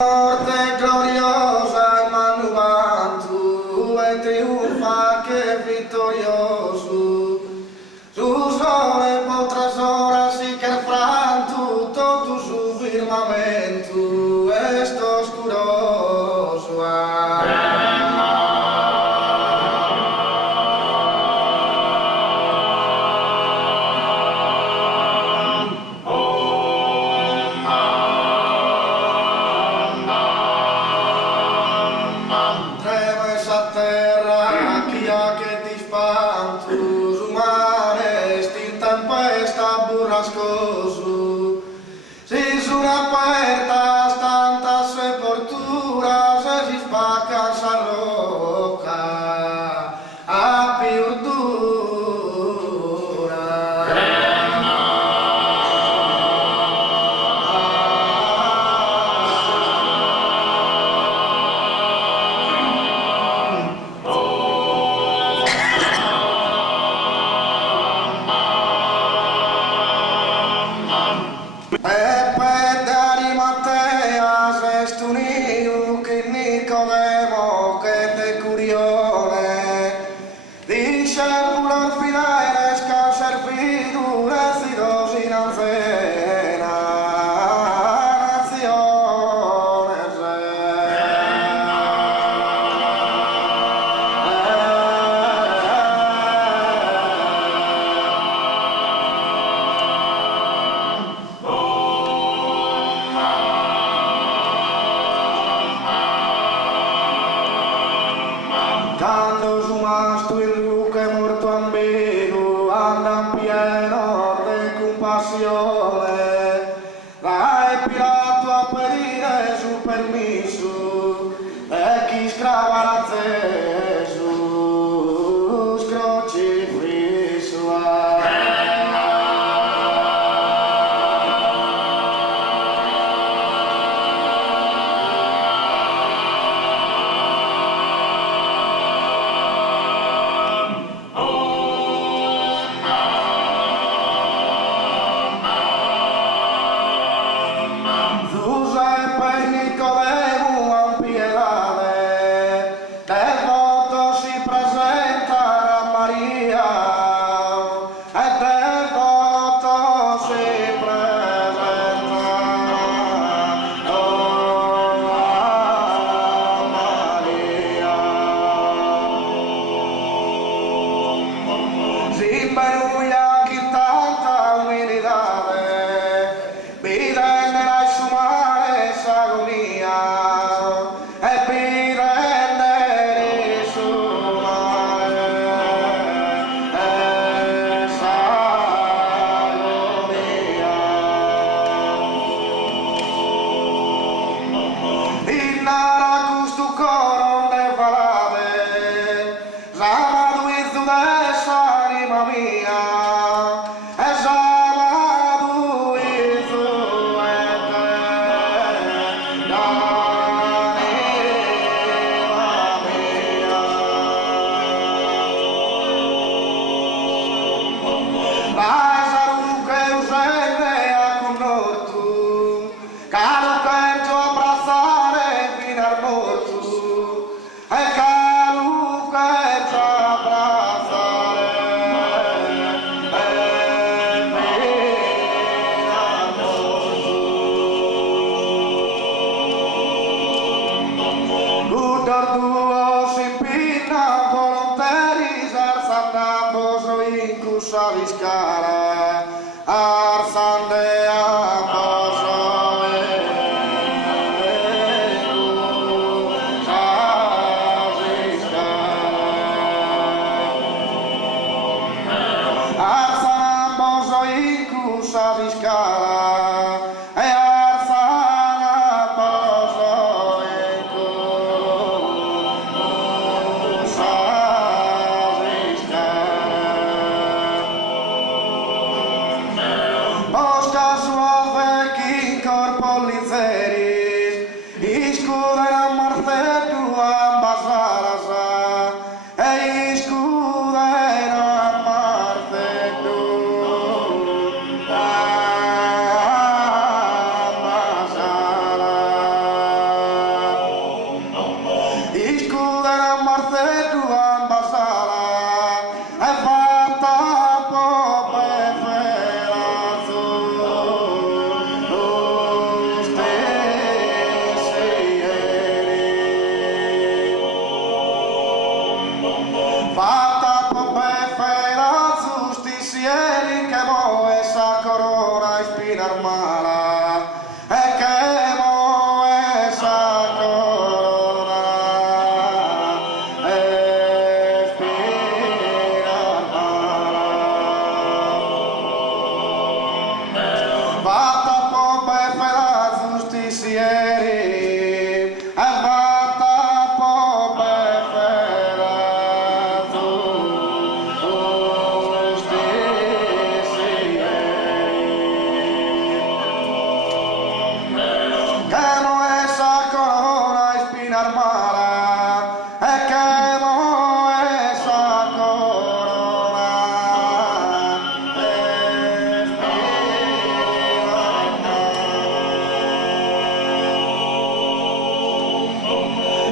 Morte gloriosa il manuvantu e triunfa che vittorioso. Su sole potras horas y que frantu todo su firmamento est oscuroso. Burrascoso, si su una puerta tantas sepolturas si spacca esa roca a più dura. Nicodemo che te curione dice pulor fideles che ha servito recidos in alcena naciones. Quando su mastro il duca è morto ambiguo, andan pieno de compassione, vai Pilato a pedire su permiso, e chi scrava Gesù, crocifisso. Saviscara arsande aposove saviscara arsan bozo iku saviscara arsan bozo iku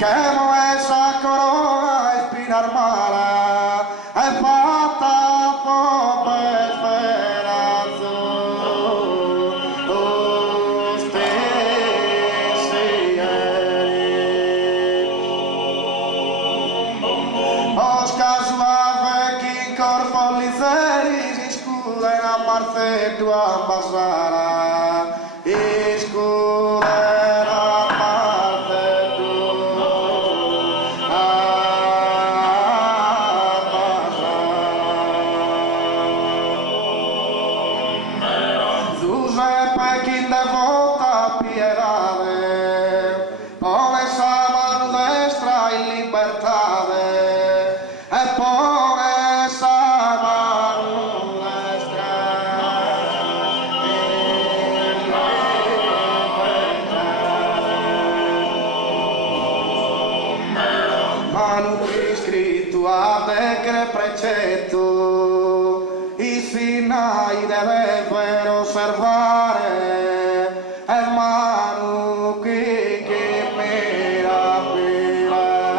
Quemo esa corona espinar mala, è fatta per speranzo, stessi ieri. Os casuave chi in corpo li zeri si scuda in ammarfetto a basara, scritto a decre precetto, i Sinai deve per osservare, e manu che mira pileso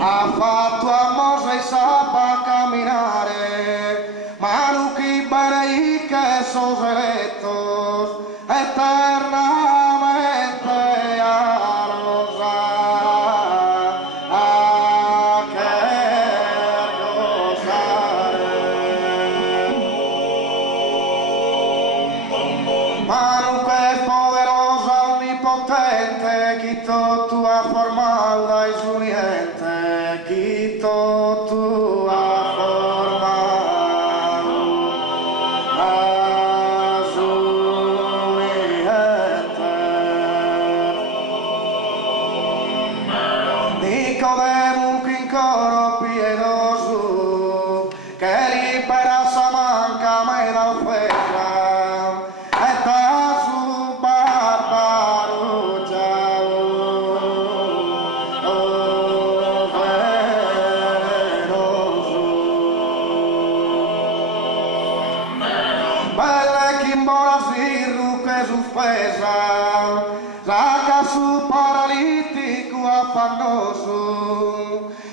ha fatto a Mosè Sapa camminare, manu che bene che sono elettos eternamente a rosar, a che gozare. Manu che poderosa, onnipotente, chi tu ha formato dai su niente, chi tu ha formato a su niente. Nicodemo che in coro pietoso, che libera sa manca me da offesa, e da su barbaro già veloso. Belle chi mbora svirru che suffesa, saca su paralitico affannoso,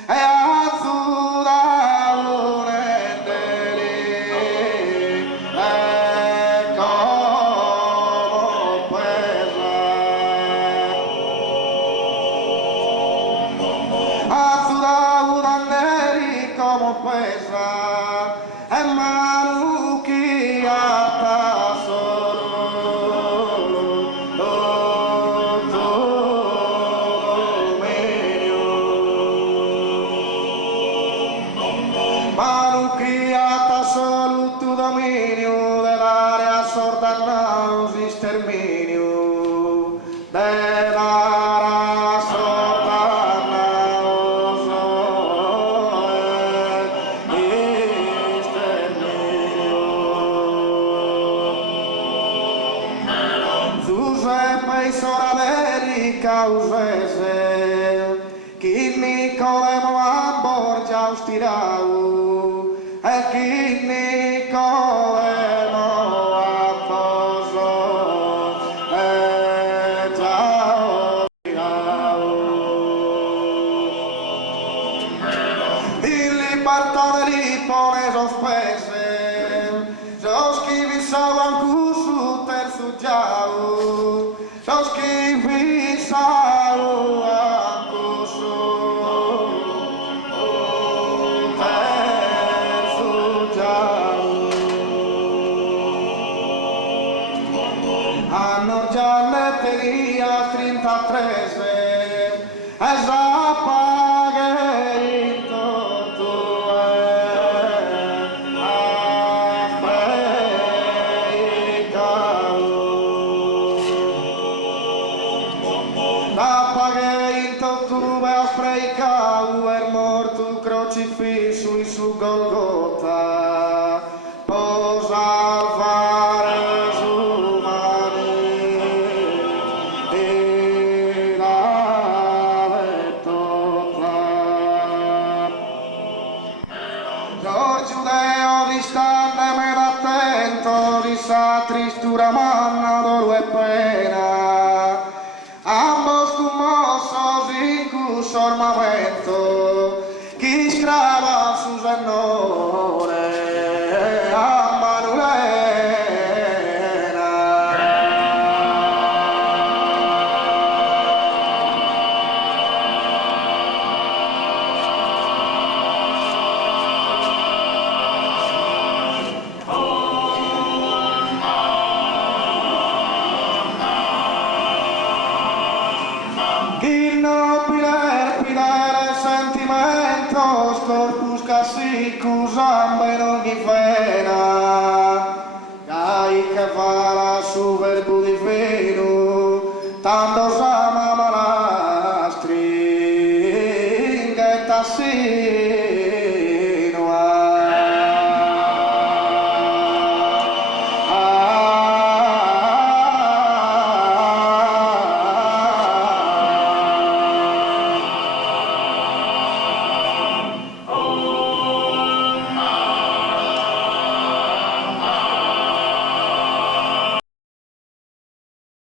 e azzuda lunedeli, e come pesa. Azzuda lunedeli come pesa, e manu chi atta solo, manu chi atta solo tu dominio dell'area sordannaus sterminio, dell'area sordannaus sterminio. Giuseppe i sorelli causese, chi Nicodemo a Borgia austirau, e chi Nicodemo a Foso, e già austirau. In libertà li pone sospese, sos chi vi salvan su terzo giau, sos chi vi salvan su terzo giau. Hanno già letteria 33, e zapagherito tu zapagherito tu afreicau, er morto crocifisso in su Golgota, posa alvare umani, e la vettota. Giorgio Deo distante me da te, manna dolor e pena, ambos cumosos in cus armamento, chi scrava su sennore, a Manulena. Sentimentos, corpus cassicus, amba in ogni vena, cai che farà su verbo di vino, tanto sama malastri, che tassi